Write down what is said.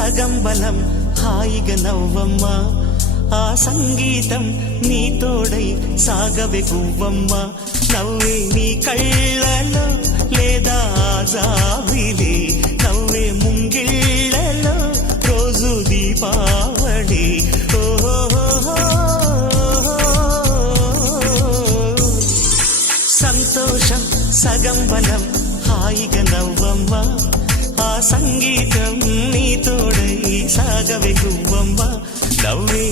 సగం బలం హాయిగా నవ్వమ్మా ఆ సంగీతం నీ తోడై సాగవే గువ్వమ్మ నవ్వే నీ కళ్ళలో లేదా జాబిలి నవ్వే ముంగిళ్ళలో రోజు దీపావళి సంతోషం సగం బలం హాయిగా నవ్వమ్మ ఆ సంగీతం నీ తోడై సాగవే గువ్వమ్మ నవ్వే